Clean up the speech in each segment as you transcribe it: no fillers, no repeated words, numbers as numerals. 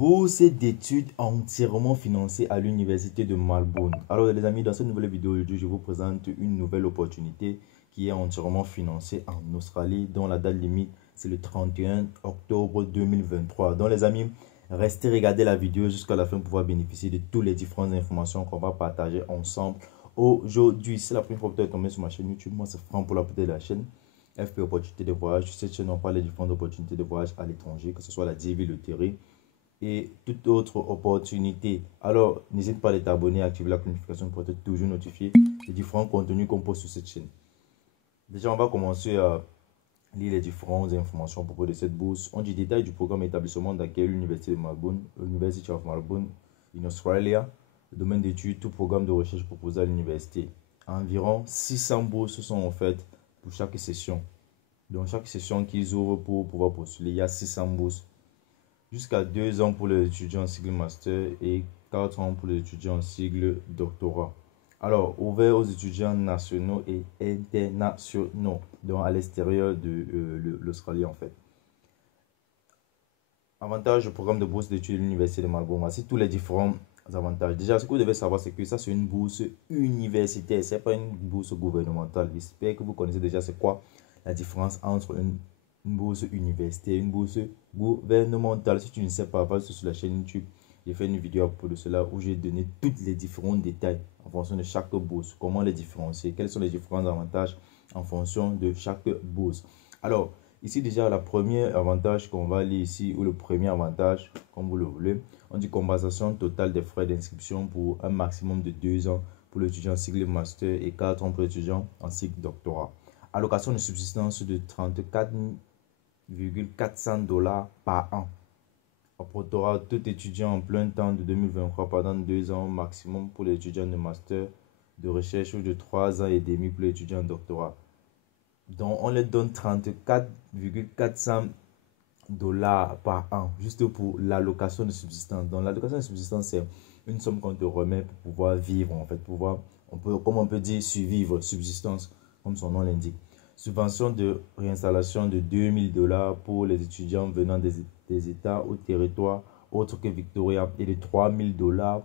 Bourse d'études entièrement financée à l'université de Melbourne. Alors les amis, dans cette nouvelle vidéo aujourd'hui, je vous présente une nouvelle opportunité qui est entièrement financée en Australie, dont la date limite c'est le 31 octobre 2023. Donc les amis, restez regarder la vidéo jusqu'à la fin pour pouvoir bénéficier de toutes les différentes informations qu'on va partager ensemble aujourd'hui. C'est la première fois que vous êtes tombé sur ma chaîne YouTube. Moi c'est Franck pour la de la chaîne FP Opportunité de voyage. Sur cette chaîne on parle des différentes opportunités de voyage à l'étranger, que ce soit la DV, le terrain et toute autre opportunité. Alors, n'hésite pas à t'abonner, à activer la notification pour être toujours notifié des différents contenus qu'on poste sur cette chaîne. Déjà, on va commencer à lire les différentes informations à propos de cette bourse. On dit détail du programme établissement d'accueil l'Université de Melbourne, University of Melbourne, in Australia, le domaine d'études, tout programme de recherche proposé à l'université. Environ 600 bourses sont offertes pour chaque session. Donc, chaque session qu'ils ouvrent pour pouvoir postuler, il y a 600 bourses. Jusqu'à 2 ans pour les étudiants en cycle master et 4 ans pour les étudiants en cycle doctorat. Alors, ouvert aux étudiants nationaux et internationaux, donc à l'extérieur de l'Australie en fait. Avantage du programme de bourse d'études de l'Université de Melbourne. Voici tous les différents avantages. Déjà, ce que vous devez savoir, c'est que ça, c'est une bourse universitaire. Ce n'est pas une bourse gouvernementale. J'espère que vous connaissez déjà c'est quoi la différence entre une bourse universitaire, une bourse gouvernementale. Si tu ne sais pas, va sur la chaîne YouTube. J'ai fait une vidéo à propos de cela où j'ai donné tous les différents détails en fonction de chaque bourse. Comment les différencier, quels sont les différents avantages en fonction de chaque bourse. Alors, ici déjà, le premier avantage qu'on va lire ici, ou le premier avantage, comme vous le voulez, on dit compensation totale des frais d'inscription pour un maximum de 2 ans pour l'étudiant en cycle master et 4 ans pour l'étudiant en cycle doctorat. Allocation de subsistance de 34,400 $ par an. Apportera tout étudiant en plein temps de 2023 pendant 2 ans maximum pour les étudiants de master de recherche ou de 3 ans et demi pour les étudiants en doctorat. Donc on les donne 34,400 $ par an juste pour l'allocation de subsistance. Donc l'allocation de subsistance c'est une somme qu'on te remet pour pouvoir vivre en fait, comme on peut dire survivre, subsistance comme son nom l'indique. Subvention de réinstallation de 2000 $ pour les étudiants venant des États ou territoires autres que Victoria et de 3000 $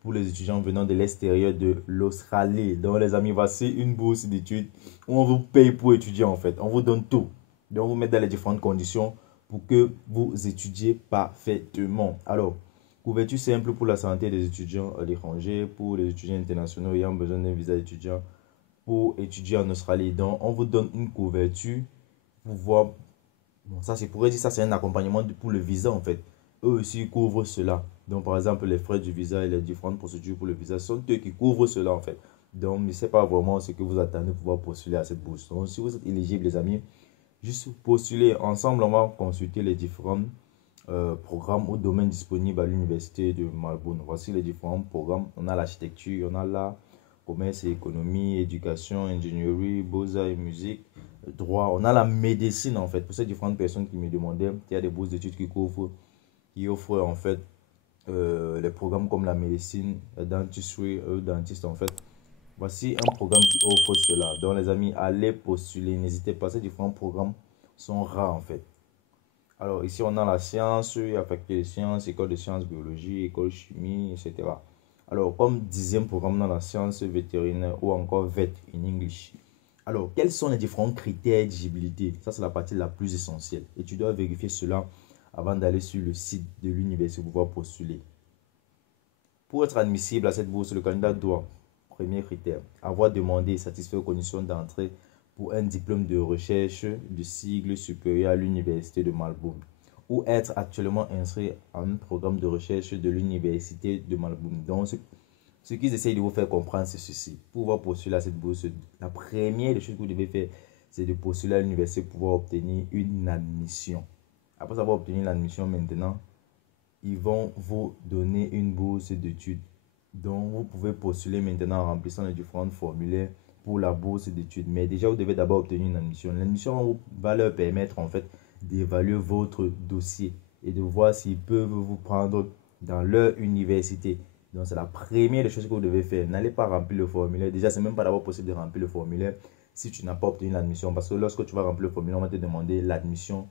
pour les étudiants venant de l'extérieur de l'Australie. Donc les amis, voici une bourse d'études où on vous paye pour étudier en fait. On vous donne tout. Donc on vous met dans les différentes conditions pour que vous étudiez parfaitement. Alors, couverture simple pour la santé des étudiants à l'étranger, pour les étudiants internationaux ayant besoin d'un visa étudiant pour étudier en Australie. Donc, on vous donne une couverture pour voir. Bon, ça, c'est pourrait dire ça, c'est un accompagnement pour le visa en fait. Eux aussi couvrent cela. Donc, par exemple, les frais du visa et les différentes procédures pour le visa sont eux qui couvrent cela en fait. Donc, ne sais pas vraiment ce que vous attendez pour pouvoir postuler à cette bourse. Donc, si vous êtes éligible, les amis, juste postuler. Ensemble, on va consulter les différents programmes ou domaines disponibles à l'université de Melbourne. Voici les différents programmes. On a l'architecture, on a l'art, commerce et économie, éducation, ingénierie, beaux-arts et musique, droit. On a la médecine en fait. Pour ces différentes personnes qui me demandaient, il y a des bourses d'études qui offrent en fait les programmes comme la médecine, la dentisterie, dentiste en fait. Voici un programme qui offre cela. Donc les amis, allez postuler. N'hésitez pas, ces différents programmes sont rares en fait. Alors ici on a la science, il y a faculté de sciences, école de sciences, biologie, école de chimie, etc. Alors comme 10e programme dans la science vétérinaire ou encore VET in English. Alors quels sont les différents critères d'éligibilité? Ça c'est la partie la plus essentielle. Et tu dois vérifier cela avant d'aller sur le site de l'université pour pouvoir postuler. Pour être admissible à cette bourse, le candidat doit, premier critère, avoir demandé et satisfait aux conditions d'entrée pour un diplôme de recherche de cycle supérieur à l'université de Melbourne ou être actuellement inscrit en un programme de recherche de l'université de Melbourne. Donc, ce qu'ils essayent de vous faire comprendre, c'est ceci. Pour pouvoir postuler à cette bourse, la première des choses que vous devez faire, c'est de postuler à l'université pour pouvoir obtenir une admission. Après avoir obtenu l'admission maintenant, ils vont vous donner une bourse d'études. Donc, vous pouvez postuler maintenant en remplissant les différents formulaires pour la bourse d'études. Mais déjà, vous devez d'abord obtenir une admission. L'admission va leur permettre en fait d'évaluer votre dossier et de voir s'ils peuvent vous prendre dans leur université. Donc, c'est la première des choses que vous devez faire. N'allez pas remplir le formulaire. Déjà, c'est même pas d'abord possible de remplir le formulaire si tu n'as pas obtenu l'admission. Parce que lorsque tu vas remplir le formulaire, on va te demander l'admission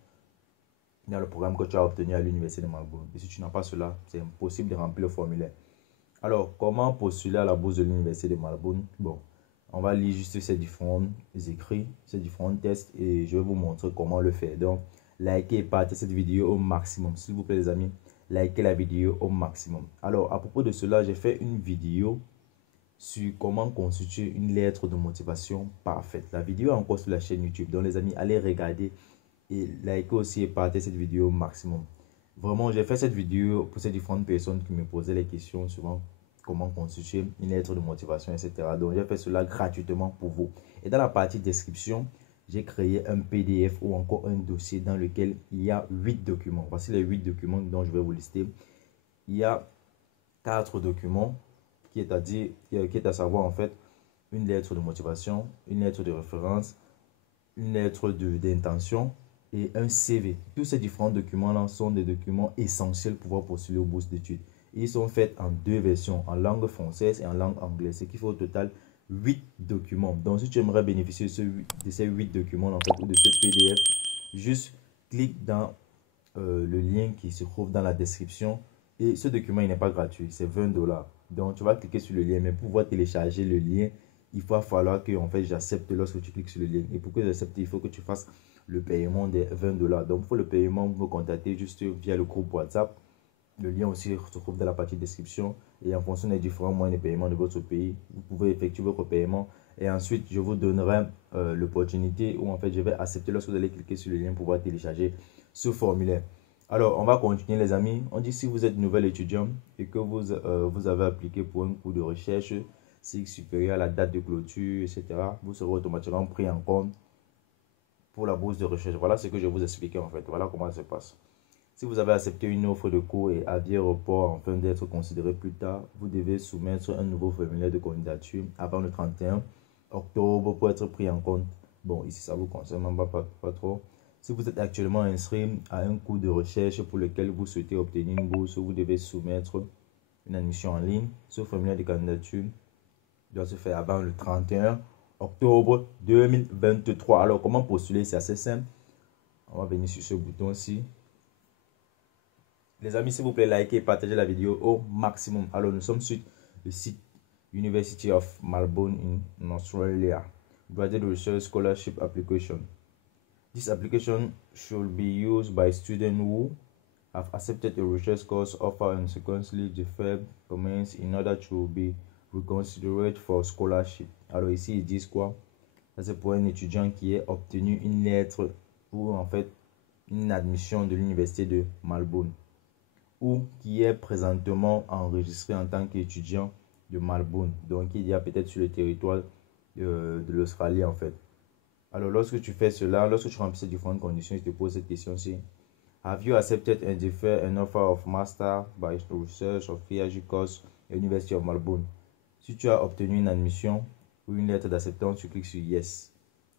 dans le programme que tu as obtenu à l'Université de Melbourne. Et si tu n'as pas cela, c'est impossible de remplir le formulaire. Alors, comment postuler à la bourse de l'Université de Melbourne? Bon, on va lire juste ces différents écrits, ces différents tests et je vais vous montrer comment le faire. Donc, likez et partagez cette vidéo au maximum. S'il vous plaît, les amis, likez la vidéo au maximum. Alors, à propos de cela, j'ai fait une vidéo sur comment constituer une lettre de motivation parfaite. La vidéo est encore sur la chaîne YouTube. Donc, les amis, allez regarder et likez aussi et partagez cette vidéo au maximum. Vraiment, j'ai fait cette vidéo pour ces différentes personnes qui me posaient les questions souvent. Comment constituer une lettre de motivation, etc. Donc, j'ai fait cela gratuitement pour vous. Et dans la partie description, j'ai créé un PDF ou encore un dossier dans lequel il y a 8 documents. Voici les 8 documents dont je vais vous lister. Il y a 4 documents qui est à savoir en fait une lettre de motivation, une lettre de référence, une lettre d'intention et un CV. Tous ces différents documents-là sont des documents essentiels pour pouvoir postuler aux bourses d'études. Ils sont faits en 2 versions, en langue française et en langue anglaise, ce qui fait au total 8 documents. Donc, si tu aimerais bénéficier de ces 8 documents, en fait, ou de ce PDF, juste clique dans le lien qui se trouve dans la description. Et ce document, il n'est pas gratuit, c'est 20 $. Donc, tu vas cliquer sur le lien, mais pour pouvoir télécharger le lien, il va falloir que en fait, j'accepte lorsque tu cliques sur le lien. Et pour que j'accepte, il faut que tu fasses le paiement des 20 $. Donc, pour le paiement, vous me contactez juste via le groupe WhatsApp. Le lien aussi se trouve dans la partie description. Et en fonction des différents moyens de paiement de votre pays, vous pouvez effectuer votre paiement. Et ensuite, je vous donnerai l'opportunité où en fait, je vais accepter lorsque vous allez cliquer sur le lien pour pouvoir télécharger ce formulaire. Alors, on va continuer les amis. On dit si vous êtes nouvel étudiant et que vous avez appliqué pour un cours de recherche cycle supérieur à la date de clôture, etc., vous serez automatiquement pris en compte pour la bourse de recherche. Voilà ce que je vais vous expliquer en fait. Voilà comment ça se passe. Si vous avez accepté une offre de cours et aviez report afin d'être considéré plus tard, vous devez soumettre un nouveau formulaire de candidature avant le 31 octobre pour être pris en compte. Bon, ici, ça vous concerne même pas trop. Si vous êtes actuellement inscrit à un cours de recherche pour lequel vous souhaitez obtenir une bourse, vous devez soumettre une admission en ligne. Ce formulaire de candidature doit se faire avant le 31 octobre 2023. Alors, comment postuler? C'est assez simple. On va venir sur ce bouton-ci. Les amis, s'il vous plaît, likez et partagez la vidéo au maximum. Alors, nous sommes sur le site University of Melbourne in Australia. Graduate Research Scholarship Application. This application should be used by students who have accepted a research course offer and sequentially deferred commence in order to be reconsidered for scholarship. Alors ici, ils disent quoi? C'est pour un étudiant qui a obtenu une lettre ou en fait une admission de l'Université de Melbourne ou qui est présentement enregistré en tant qu'étudiant de Melbourne. Donc, il y a peut-être sur le territoire de l'Australie en fait. Alors, lorsque tu fais cela, lorsque tu remplis ces différentes conditions, je te pose cette question-ci. Have you accepted and deferred an offer of master by research or PhD course at University of Melbourne? Si tu as obtenu une admission ou une lettre d'acceptance, tu cliques sur Yes.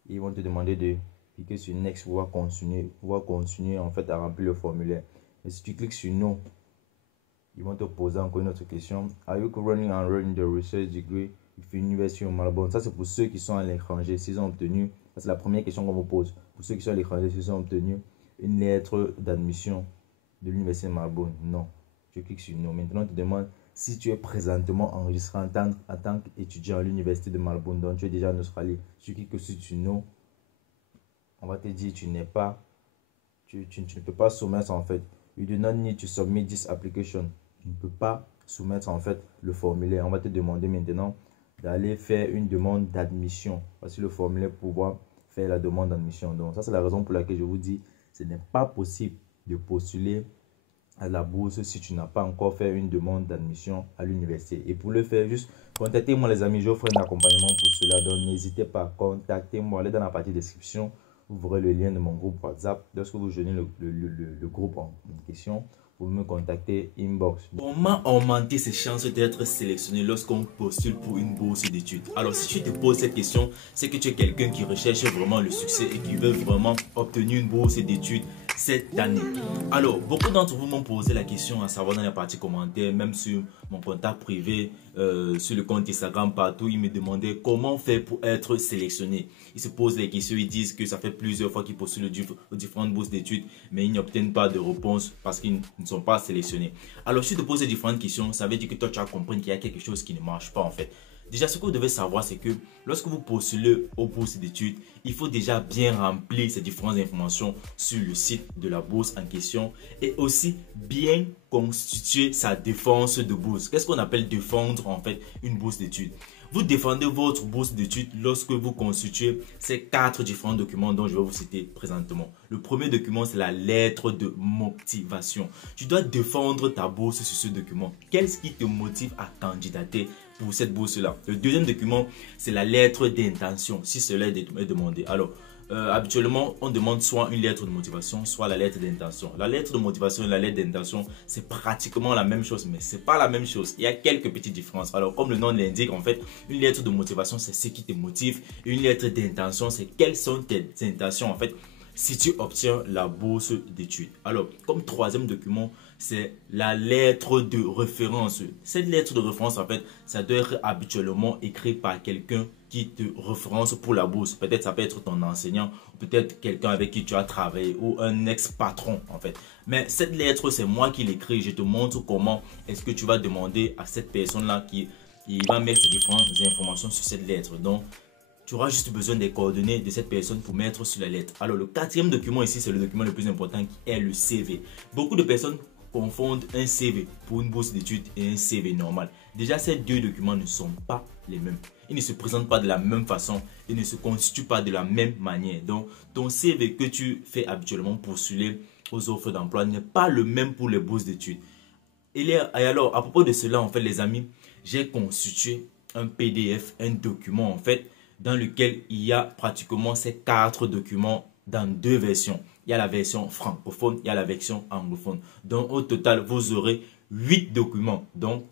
Ils vont te demander de cliquer sur Next pour pouvoir continuer en fait à remplir le formulaire. Et si tu cliques sur No, ils vont te poser encore une autre question. Are you currently enrolled in the research degree with University of Melbourne? Ça, c'est pour ceux qui sont à l'étranger. S'ils ont obtenu, ça c'est la première question qu'on vous pose. Pour ceux qui sont à l'étranger, s'ils ont obtenu une lettre d'admission de l'Université de Melbourne. Non. Tu cliques sur Non. Maintenant, on te demande si tu es présentement enregistré en tant qu'étudiant à l'Université de Melbourne. Donc, tu es déjà en Australie. Tu cliques sur Non. On va te dire tu n'es pas, tu ne peux pas soumettre en fait. You do not need to submit this application. Tu ne peux pas soumettre en fait le formulaire. On va te demander maintenant d'aller faire une demande d'admission. Voici le formulaire pour pouvoir faire la demande d'admission. Donc ça c'est la raison pour laquelle je vous dis ce n'est pas possible de postuler à la bourse si tu n'as pas encore fait une demande d'admission à l'université. Et pour le faire, juste contactez-moi les amis, j'offre un accompagnement pour cela. Donc n'hésitez pas, contactez-moi, allez dans la partie description. Vous verrez le lien de mon groupe WhatsApp. Lorsque vous joignez le groupe en question, vous me contactez inbox. Comment augmenter ses chances d'être sélectionné lorsqu'on postule pour une bourse d'études? Alors si tu te poses cette question, c'est que tu es quelqu'un qui recherche vraiment le succès et qui veut vraiment obtenir une bourse d'études cette année. Alors, beaucoup d'entre vous m'ont posé la question, à savoir dans la partie commentaires, même sur mon contact privé, sur le compte Instagram, partout, ils me demandaient comment faire pour être sélectionné. Ils se posent les questions, ils disent que ça fait plusieurs fois qu'ils postulent aux différentes bourses d'études, mais ils n'obtiennent pas de réponse parce qu'ils ne sont pas sélectionnés. Alors, si tu te poses ces différentes questions, ça veut dire que toi, tu as compris qu'il y a quelque chose qui ne marche pas en fait. Déjà, ce que vous devez savoir, c'est que lorsque vous postulez aux bourses d'études, il faut déjà bien remplir ces différentes informations sur le site de la bourse en question et aussi bien constituer sa défense de bourse. Qu'est-ce qu'on appelle défendre en fait une bourse d'études? Vous défendez votre bourse d'études lorsque vous constituez ces 4 différents documents dont je vais vous citer présentement. Le premier document, c'est la lettre de motivation. Tu dois défendre ta bourse sur ce document. Qu'est-ce qui te motive à candidater pour cette bourse-là? Le deuxième document, c'est la lettre d'intention, si cela est demandé. Alors, habituellement, on demande soit une lettre de motivation, soit la lettre d'intention. La lettre de motivation et la lettre d'intention, c'est pratiquement la même chose, mais c'est pas la même chose. Il y a quelques petites différences. Alors, comme le nom l'indique, en fait, une lettre de motivation, c'est ce qui te motive. Une lettre d'intention, c'est quelles sont tes intentions, en fait, si tu obtiens la bourse d'études. Alors, comme troisième document, c'est la lettre de référence. Cette lettre de référence, en fait, ça doit être habituellement écrit par quelqu'un qui te référence pour la bourse. Peut-être ça peut être ton enseignant, peut-être quelqu'un avec qui tu as travaillé ou un ex-patron, en fait. Mais cette lettre, c'est moi qui l'écris. Je te montre comment est-ce que tu vas demander à cette personne-là qui va mettre différentes informations sur cette lettre. Donc, tu auras juste besoin des coordonnées de cette personne pour mettre sur la lettre. Alors, le quatrième document ici, c'est le document le plus important qui est le CV. Beaucoup de personnes confondent un CV pour une bourse d'études et un CV normal. Déjà, ces deux documents ne sont pas les mêmes. Ils ne se présentent pas de la même façon. Ils ne se constituent pas de la même manière. Donc, ton CV que tu fais habituellement postuler aux offres d'emploi n'est pas le même pour les bourses d'études. Et alors, à propos de cela, en fait, les amis, j'ai constitué un PDF, un document, en fait, dans lequel il y a pratiquement ces 4 documents dans 2 versions. Il y a la version francophone, il y a la version anglophone. Donc au total, vous aurez 8 documents, donc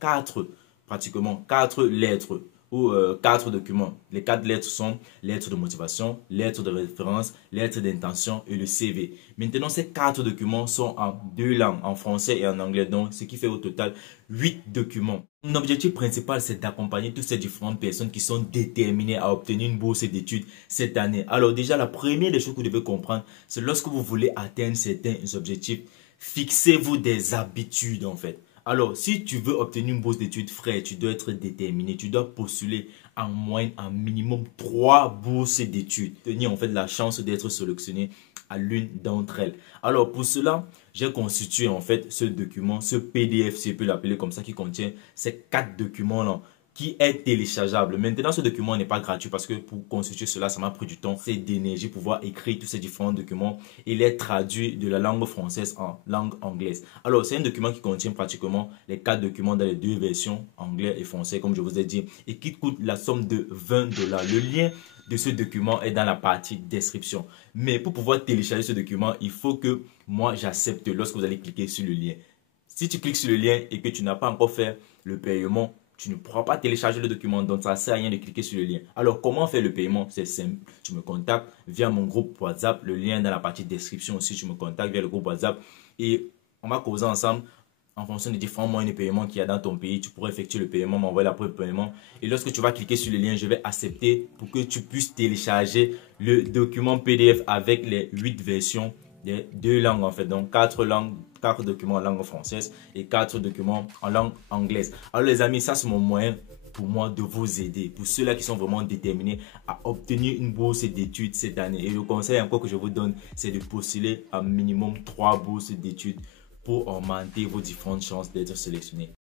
pratiquement 4 lettres ou 4 documents. Les 4 lettres sont lettre de motivation, lettre de référence, lettre d'intention et le CV. Maintenant, ces 4 documents sont en 2 langues, en français et en anglais, donc ce qui fait au total 8 documents. Mon objectif principal, c'est d'accompagner toutes ces différentes personnes qui sont déterminées à obtenir une bourse d'études cette année. Alors déjà, la première des choses que vous devez comprendre, c'est lorsque vous voulez atteindre certains objectifs, fixez-vous des habitudes en fait. Alors, si tu veux obtenir une bourse d'études, frère, tu dois être déterminé. Tu dois postuler en moyenne, en minimum 3 bourses d'études. Tenir en fait la chance d'être sélectionné à l'une d'entre elles. Alors, pour cela, j'ai constitué en fait ce document, ce PDF, si je peux l'appeler comme ça, qui contient ces 4 documents-là, qui est téléchargeable. Maintenant, ce document n'est pas gratuit parce que pour constituer cela, ça m'a pris du temps, c'est d'énergie pour pouvoir écrire tous ces différents documents et les traduire de la langue française en langue anglaise. Alors, c'est un document qui contient pratiquement les 4 documents dans les 2 versions, anglais et français, comme je vous ai dit, et qui coûte la somme de $20. Le lien de ce document est dans la partie description. Mais pour pouvoir télécharger ce document, il faut que moi j'accepte lorsque vous allez cliquer sur le lien. Si tu cliques sur le lien et que tu n'as pas encore fait le paiement, tu ne pourras pas télécharger le document, donc ça ne sert à rien de cliquer sur le lien. Alors, comment faire le paiement? C'est simple. Tu me contactes via mon groupe WhatsApp. Le lien est dans la partie description aussi. Tu me contactes via le groupe WhatsApp et on va causer ensemble en fonction des différents moyens de paiement qu'il y a dans ton pays. Tu pourras effectuer le paiement, m'envoyer la preuve de paiement. Et lorsque tu vas cliquer sur le lien, je vais accepter pour que tu puisses télécharger le document PDF avec les 8 versions des 2 langues en fait. Donc 4 langues. 4 documents en langue française et 4 documents en langue anglaise. Alors les amis, ça c'est mon moyen pour moi de vous aider. Pour ceux-là qui sont vraiment déterminés à obtenir une bourse d'études cette année. Et le conseil encore que je vous donne, c'est de postuler un minimum 3 bourses d'études pour augmenter vos différentes chances d'être sélectionné.